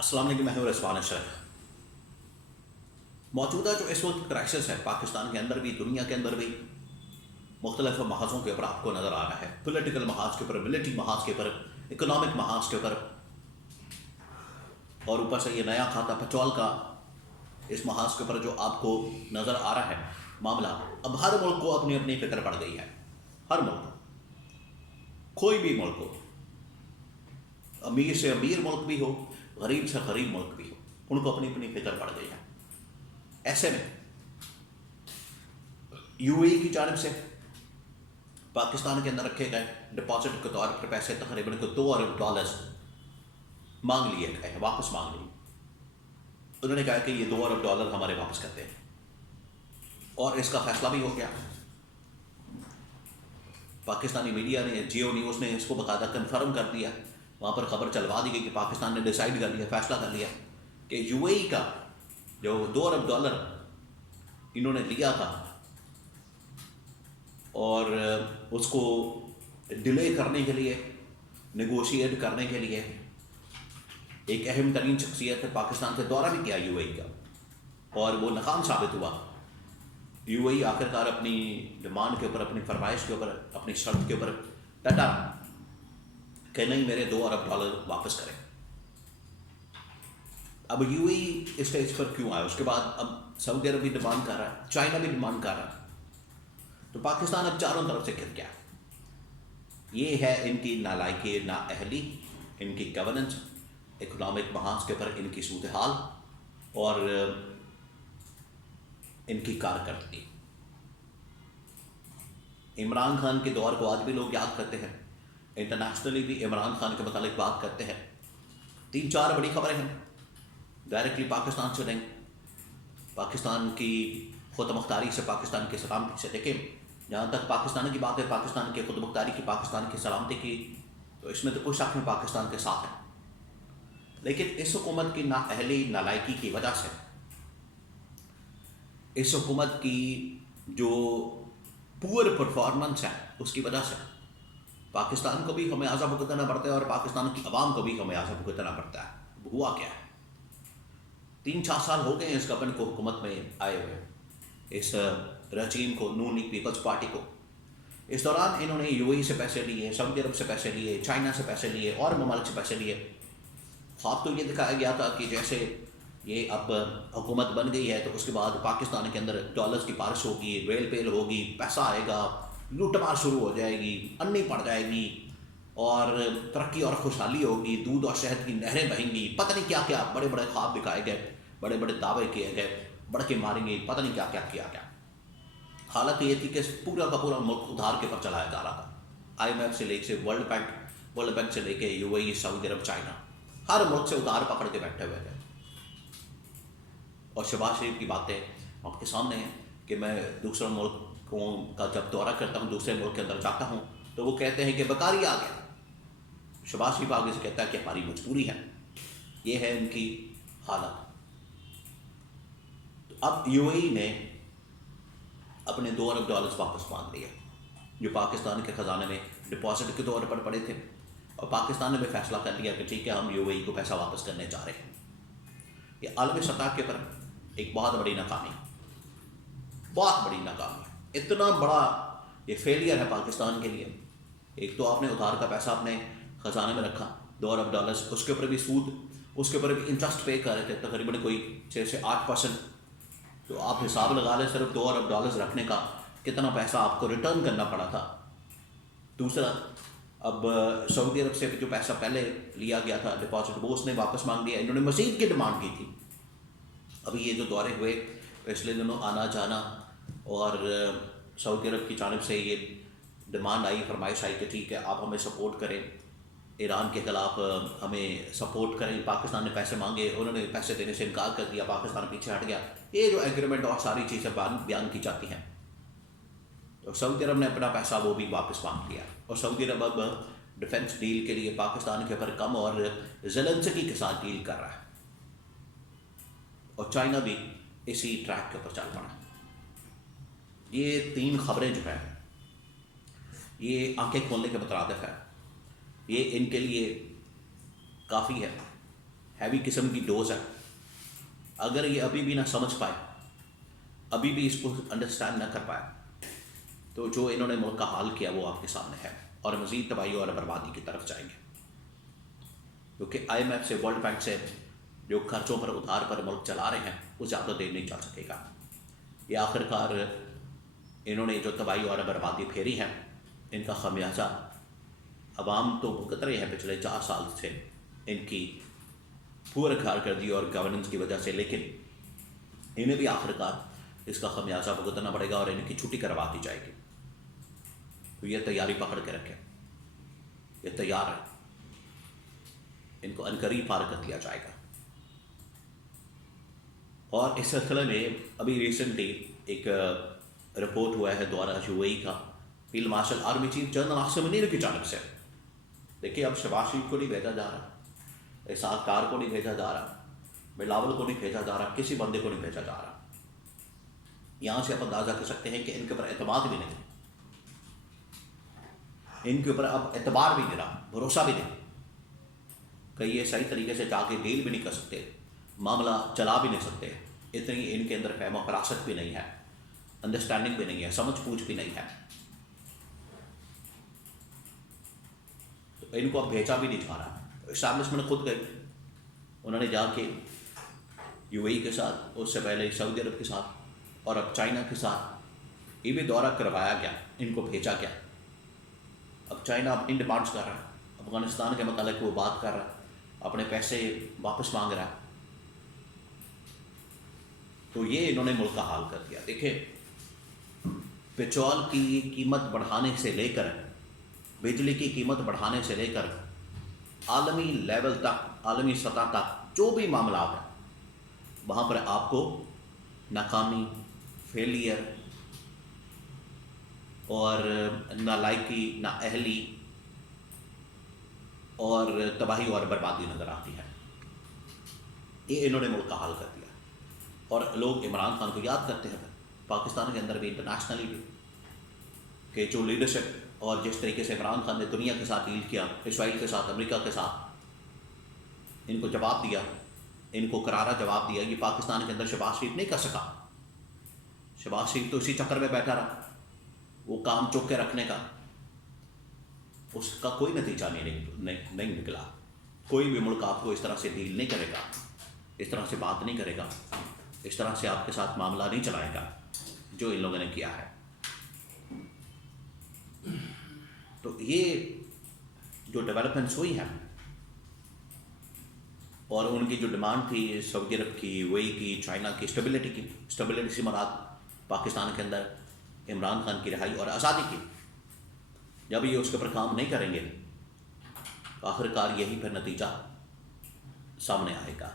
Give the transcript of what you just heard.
السلام علیکم، میں ہوں رضوان اشرف۔ موجودہ جو اس وقت کرائسس ہے پاکستان کے اندر بھی دنیا کے اندر بھی مختلف محاذوں کے اوپر آپ کو نظر آ رہا ہے، پولیٹیکل محاذ کے اوپر، ملٹری محاذ کے اوپر، اکنامک محاذ کے اوپر، اور اوپر سے یہ نیا کھاتا پچول کا اس محاذ کے اوپر جو آپ کو نظر آ رہا ہے معاملہ۔ اب ہر ملک کو اپنی اپنی فکر پڑ گئی ہے، ہر ملک، کوئی بھی ملک ہو، امیر سے امیر ملک بھی ہو، غریب سے غریب ملک بھی ہو، ان کو اپنی اپنی فکر پڑ گئی ہے۔ ایسے میں یو اے ای کی جانب سے پاکستان کے اندر رکھے گئے ڈپازٹ کے طور پر پیسے تقریباً کو $2 ارب مانگ لیے گئے ہیں، واپس مانگ لیے۔ انہوں نے کہا کہ یہ $2 ارب ہمارے واپس کرتے ہیں، اور اس کا فیصلہ بھی ہو گیا۔ پاکستانی میڈیا نے، جیو نیوز نے اس کو باقاعدہ کنفرم کر دیا، وہاں پر خبر چلوا دی گئی کہ پاکستان نے ڈیسائیڈ کر لیا، فیصلہ کر لیا کہ یو اے ای کا جو $2 ارب انہوں نے لیا تھا اور اس کو ڈیلے کرنے کے لیے، نیگوشیٹ کرنے کے لیے ایک اہم ترین شخصیت ہے پاکستان سے دورہ بھی کیا یو اے ای کا، اور وہ ناکام ثابت ہوا۔ یو اے ای آخرکار اپنی ڈیمانڈ کے اوپر، اپنی فرمائش کے اوپر، اپنی شرط کے اوپر ڈٹا کہ نہیں، میرے $2 ارب واپس کریں۔ اب یو اے ای اسٹیج پر کیوں آیا؟ اس کے بعد اب سعودی عرب بھی ڈیمانڈ کر رہا ہے، چائنا بھی ڈیمانڈ کر رہا ہے، تو پاکستان اب چاروں طرف سے گر گیا۔ یہ ہے ان کی نالائکی، نااہلی، ان کی گورننس، اکنامک محاذ کے اوپر ان کی صورتحال اور ان کی کارکردگی۔ عمران خان کے دور کو آج بھی لوگ یاد کرتے ہیں، انٹرنیشنلی بھی عمران خان کے متعلق بات کرتے ہیں۔ 3-4 بڑی خبریں ہیں ڈائریکٹلی پاکستان سے نہیں، پاکستان کی خود مختاری سے، پاکستان کی سلامتی سے۔ لیکن جہاں تک پاکستان کی بات ہے، پاکستان کی خود مختاری کی، پاکستان کی سلامتی کی، تو اس میں تو کوئی شک نہیں، پاکستان کے ساتھ ہے۔ لیکن اس حکومت کی نااہلی، نالائکی کی وجہ سے، اس حکومت کی جو پور پرفارمنس ہے اس کی وجہ سے پاکستان کو بھی خمیازہ بھگتنا پڑتا ہے، اور پاکستان کی عوام کو بھی خمیازہ بھگتنا پڑتا ہے۔ ہوا کیا ہے؟ 3-4 سال ہو گئے ہیں اس گورنمنٹ کو حکومت میں آئے ہوئے، اس رجیم کو، نون لیگ پیپلز پارٹی کو۔ اس دوران انہوں نے یو اے ای سے پیسے لیے، سعودی عرب سے پیسے لیے، چائنا سے پیسے لیے، اور ممالک سے پیسے لیے۔ خواب تو یہ دکھایا گیا تھا کہ جیسے یہ اب حکومت بن گئی ہے تو اس کے بعد پاکستان کے اندر ڈالرز کی بارش ہوگی، ریل پیل ہوگی، پیسہ آئے گا، لوٹ مار شروع ہو جائے گی، اننی پڑ جائے گی، اور ترقی اور خوشحالی ہوگی، دودھ اور شہد کی نہریں بہیں گی، پتہ نہیں کیا کیا بڑے بڑے خواب دکھائے گئے، بڑے بڑے دعوے کیے گئے، بڑکے ماریں گے، پتہ نہیں کیا کیا کیا گیا۔ حالت یہ تھی کہ پورا کا پورا ملک ادھار کے اوپر چلایا جا رہا تھا، آئی ایم ایف سے لے کے ورلڈ بینک سے لے کے you a E, Saudi Arab, China, ہر ملک سے ادھار پکڑ کے بیٹھے ہوئے تھے۔ اور شہباز شریف کی باتیں آپ کے سامنے ہیں کہ میں دوسرے ملکوں کا جب دورہ کرتا ہوں، دوسرے ملک کے اندر جاتا ہوں، تو وہ کہتے ہیں کہ بیکاری آ گیا۔ شہباز شریف آگے سے کہتا ہے کہ ہماری مجبوری ہے۔ یہ ہے ان کی حالت۔ تو اب یو اے ای نے اپنے $2 ارب واپس مانگ لیے، جو پاکستان کے خزانے میں ڈپازٹ کے طور پر پڑے تھے، اور پاکستان نے بھی فیصلہ کر لیا کہ ٹھیک ہے، ہم یو اے ای کو پیسہ واپس کرنے جا رہے ہیں۔ یہ عالمی سطح کے پر ایک بہت بڑی ناکامی، بہت بڑی ناکامی، اتنا بڑا یہ فیلئر ہے پاکستان کے لیے۔ ایک تو آپ نے ادھار کا پیسہ اپنے خزانے میں رکھا $2 ارب، اس کے اوپر بھی سود، اس کے اوپر بھی انٹرسٹ پے کر رہے تھے تقریباً کوئی 6 سے 8%۔ تو آپ حساب لگا لیں، صرف $2 ارب رکھنے کا کتنا پیسہ آپ کو ریٹرن کرنا پڑا تھا۔ دوسرا، اب سعودی عرب سے جو پیسہ پہلے لیا گیا تھا ڈپازٹ، وہ اس نے واپس مانگ لیا، انہوں نے مزید کی ڈیمانڈ کی تھی۔ ابھی یہ جو دورے ہوئے پچھلے دنوں، آنا جانا، اور سعودی عرب کی جانب سے یہ ڈیمانڈ آئی، فرمائش آئی کہ ٹھیک ہے، آپ ہمیں سپورٹ کریں، ایران کے خلاف ہمیں سپورٹ کریں۔ پاکستان نے پیسے مانگے، انہوں نے پیسے دینے سے انکار کر دیا، پاکستان پیچھے ہٹ گیا۔ یہ جو ایگریمنٹ اور ساری چیزیں بیان کی جاتی ہیں، تو سعودی عرب نے اپنا پیسہ وہ بھی واپس مانگ لیا، اور سعودی عرب اب ڈیفنس ڈیل کے لیے پاکستان کے اوپر کم اور زیلنسکی کے ساتھ ڈیل کر رہا ہے، اور چائنا بھی اسی ٹریک کے اوپر چل پڑا۔ یہ 3 خبریں جو ہیں، یہ آنکھیں کھولنے کے مترادف ہے، یہ ان کے لیے کافی ہے ہیوی قسم کی ڈوز ہے. اگر یہ ابھی بھی نہ سمجھ پائے, ابھی بھی اس کو انڈرسٹینڈ نہ کر پائے, تو جو انہوں نے ملک کا حال کیا وہ آپ کے سامنے ہے, اور مزید تباہی اور بربادی کی طرف جائیں گے. کیونکہ آئی ایم ایف سے, ورلڈ بینک سے جو خرچوں پر ادھار پر ملک چلا رہے ہیں وہ زیادہ دیر نہیں چل سکے گا. یہ آخر کار انہوں نے جو تباہی اور بربادی پھیری ہے, ان کا خمیازہ عوام تو بھگت رہے ہیں پچھلے 4 سال سے ان کی پور کارکردگی اور گورننس کی وجہ سے, لیکن انہیں بھی آخر کار اس کا خمیازہ بھگتنا پڑے گا اور ان کی چھٹی کروا دی جائے گی. تو یہ تیاری پکڑ کے رکھیں, یہ تیار ہے, ان کو عنقریب پار کر دیا جائے گا. اور اس سلسلے میں ابھی ریسنٹلی ایک رپورٹ ہوا ہے دورہ یو اے ای کا field marshal army chief general Asim Munir کی جانب سے. دیکھیے اب شہباز شریف کو نہیں بھیجا جا رہا, اسحاق ڈار کو نہیں بھیجا جا رہا, بلاول کو نہیں بھیجا جا رہا, کسی بندے کو نہیں بھیجا جا رہا. یہاں سے آپ اندازہ کر سکتے ہیں کہ ان کے اوپر اعتماد بھی نہیں, ان کے اوپر اب اعتبار بھی نہیں رہا, بھروسہ بھی نہیں, کہ یہ صحیح طریقے سے جا کے ڈیل بھی نہیں کر سکتے, معاملہ چلا بھی نہیں سکتے. اتنی ان کے اندر فہم و فراست بھی نہیں ہے, انڈرسٹینڈنگ بھی نہیں ہے, سمجھ بوجھ بھی نہیں ہے. تو ان کو اب بھیجا بھی نہیں جا رہا. اسٹیبلشمنٹ خود گئی, انہوں نے جا کے یو اے ای کے ساتھ, اس سے پہلے سعودی عرب کے ساتھ, اور اب چائنا کے ساتھ یہ بھی دورہ کروایا گیا, ان کو بھیجا گیا. اب چائنا اپنی ڈیمانڈس کر رہا ہے, افغانستان کے متعلق وہ بات کر رہا ہے, اپنے پیسے واپس مانگ رہا ہے. تو یہ انہوں نے ملک کا حال کر دیا. دیکھیں, پیٹرول کی قیمت بڑھانے سے لے کر, بجلی کی قیمت بڑھانے سے لے کر عالمی لیول تک, عالمی سطح تک جو بھی معاملات ہیں وہاں پر آپ کو ناکامی, فیلئر اور نالائکی, نااہلی اور تباہی اور بربادی نظر آتی ہے. یہ انہوں نے ملک کا حال کر دیا. اور لوگ عمران خان کو یاد کرتے ہیں پاکستان کے اندر بھی, انٹرنیشنلی بھی, کہ جو لیڈرشپ اور جس طریقے سے عمران خان نے دنیا کے ساتھ ڈیل کیا, اسرائیل کے ساتھ, امریکہ کے ساتھ, ان کو جواب دیا, ان کو کرارا جواب دیا. یہ پاکستان کے اندر شہباز شریف نہیں کر سکا. شہباز شریف تو اسی چکر میں بیٹھا رہا, وہ کام چک کے رکھنے کا, اس کا کوئی نتیجہ نہیں نکلا. کوئی بھی ملک آپ کو اس طرح سے ڈیل نہیں کرے گا, اس طرح سے بات نہیں کرے گا, اس طرح سے آپ کے ساتھ معاملہ نہیں چلائے گا جو ان لوگوں نے کیا ہے. تو یہ جو ڈیولپمنٹس ہوئی ہیں, اور ان کی جو ڈیمانڈ تھی سعودی عرب کی, یو اے ای کی, چائنا کی, اسٹیبلٹی سے مراد پاکستان کے اندر عمران خان کی رہائی اور آزادی کی, جب یہ اس کے اوپر کام نہیں کریں گے تو آخر کار یہی پھر نتیجہ سامنے آئے گا.